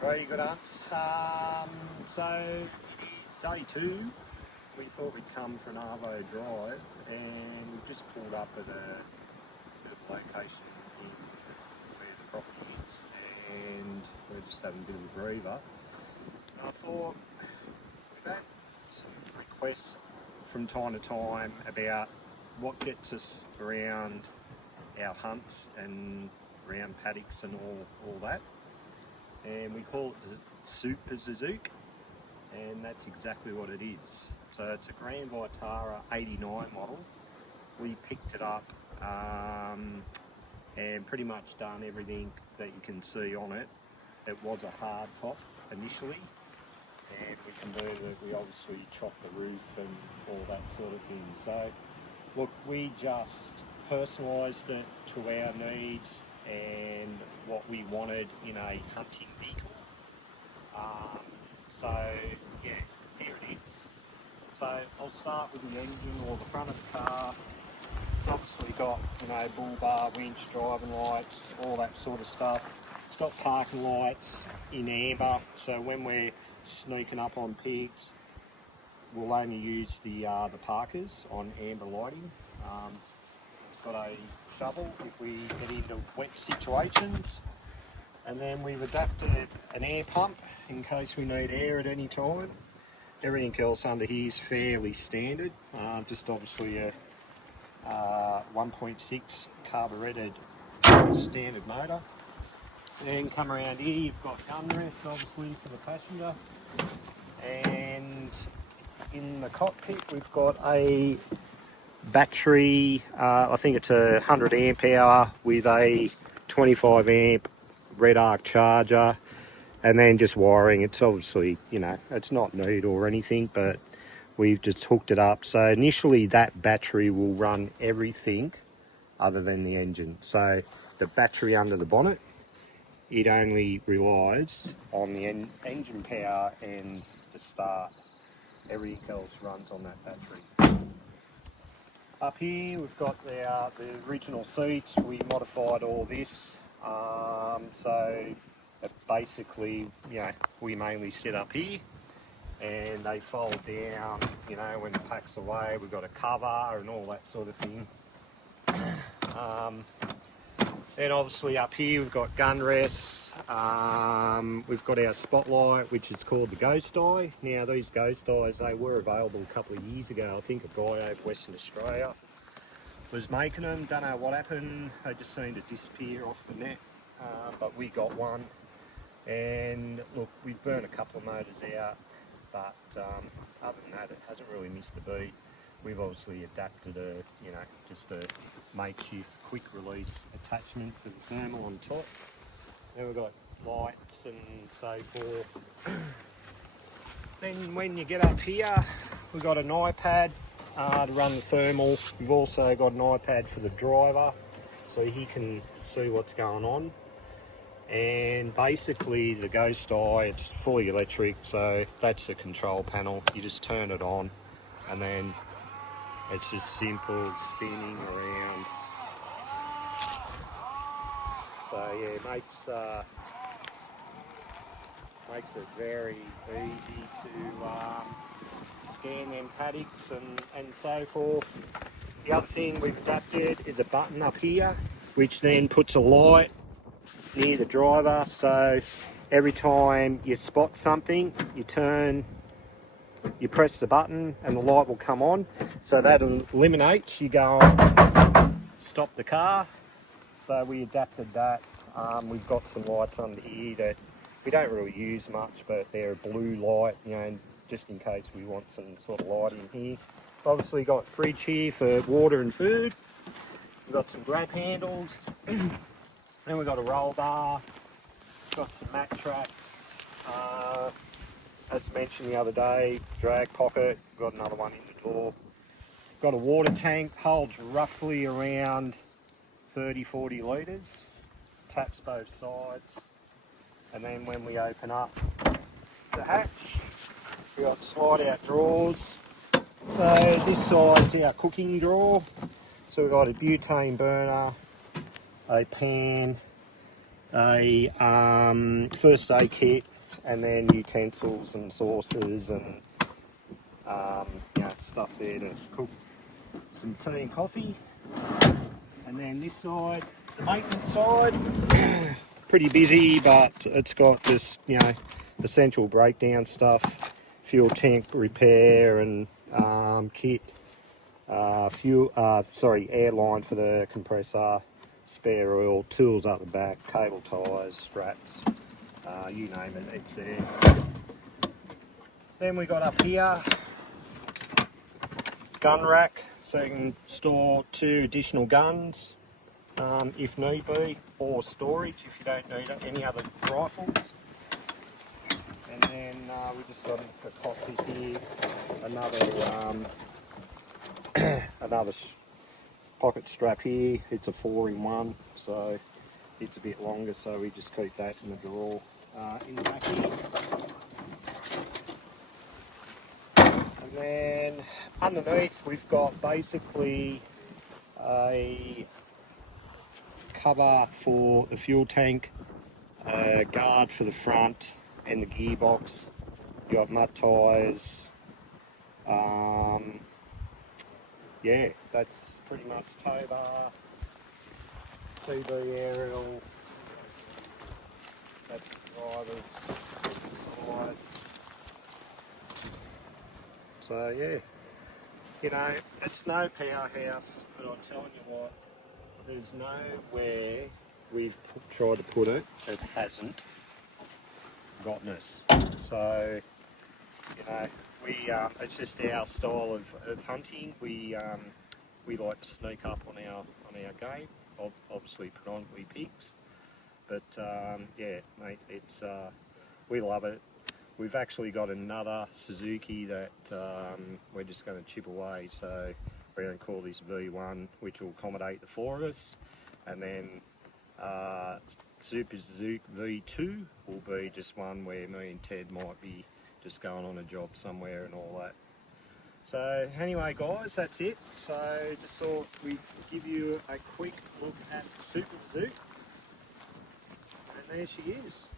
Very good, Ants. So it's day 2. We thought we'd come for an Arvo drive, and we just pulled up at a bit of location in where the property is, and we're just having a bit of a breather. And I thought we've had some requests from time to time about what gets us around our hunts and around paddocks and all that. And we call it the Super Zook, and that's exactly what it is. So it's a Grand Vitara 89 model. We picked it up and pretty much done everything that you can see on it. It was a hard top initially, and we converted it. We obviously chopped the roof and all that sort of thing. So look, we just personalised it to our needs and what we wanted in a hunting vehicle. So yeah, here it is. So I'll start with the engine or the front of the car. It's obviously got, bull bar, winch, driving lights, all that sort of stuff. It's got parking lights in amber, so when we're sneaking up on pigs, we'll only use the parkers on amber lighting. It's got a shovel if we get into wet situations, and then we've adapted an air pump in case we need air at any time. Everything else under here is fairly standard, just obviously a 1.6 carburetted standard motor. And come around here, you've got gun rests obviously for the passenger, and in the cockpit we've got a battery, I think it's a 100 amp hour with a 25 amp red arc charger, and then just wiring. It's obviously, it's not neat or anything, but we've just hooked it up. So initially that battery will run everything other than the engine. So the battery under the bonnet, it only relies on the engine power and the start. Everything else runs on that battery. Up here we've got the original seats. We modified all this, so it basically, we mainly sit up here and they fold down, when the pack's away. We've got a cover and all that sort of thing. Then obviously up here we've got gun rests. We've got our spotlight, which is called the Ghost Eye. Now these Ghost Eyes, they were available a couple of years ago. I think a guy over Western Australia was making them. Don't know what happened. They just seemed to disappear off the net. But we got one. And look, we've burnt a couple of motors out, but other than that, it hasn't really missed a beat. We've obviously adapted just a makeshift quick release attachment for the thermal on top. Then we've got lights and so forth. Then when you get up here, we've got an iPad to run the thermal. We've also got an iPad for the driver, so he can see what's going on. And basically the Ghost Eye, it's fully electric, so that's the control panel. You just turn it on and then it's just simple spinning around. So yeah, it makes it very easy to scan them paddocks and so forth. The other thing we've adapted is a button up here, which then puts a light near the driver. So every time you spot something, you press the button and the light will come on. So that eliminates you going, stop the car. So we adapted that. We've got some lights under here that we don't really use much, but they're a blue light, just in case we want some sort of light in here. Obviously got a fridge here for water and food. We've got some grab handles. Then we've got a roll bar. Got some mat tracks. As mentioned the other day, drag pocket. We've got another one in the door. Got a water tank, holds roughly around 30-40 litres. Taps both sides. And then when we open up the hatch, we've got slide out drawers. So this side's our cooking drawer. So we've got a butane burner, a pan, a first aid kit, and then utensils and saucers and stuff there to cook some tea and coffee. And then this side, it's the maintenance side. Pretty busy, but it's got this, essential breakdown stuff, fuel tank repair and kit, air line for the compressor, spare oil, tools up the back, cable ties, straps, you name it, it's there. Then we got up here, gun rack, so you can store 2 additional guns if need be, or storage if you don't need any other rifles. And then we just got a cockpit here, another pocket strap here. It's a 4-in-1, so it's a bit longer, so we just keep that in the drawer in the back here. And then underneath we've got basically a cover for the fuel tank, a guard for the front and the gearbox. You got mud tyres. Yeah, that's pretty much tow bar, CB aerial, that's the driver's side. So yeah, it's no powerhouse, but I'm telling you what, there's nowhere we've tried to put it that hasn't gotten us. So, it's just our style of hunting. We like to sneak up on our game. Obviously predominantly pigs, but yeah, mate, it's we love it. We've actually got another Suzuki that we're just going to chip away. So we're going to call this V1, which will accommodate the 4 of us, and then Super Zook V2 will be just one where me and Ted might be just going on a job somewhere and all that. So anyway guys, that's it. So just thought we'd give you a quick look at Super Zook. And there she is.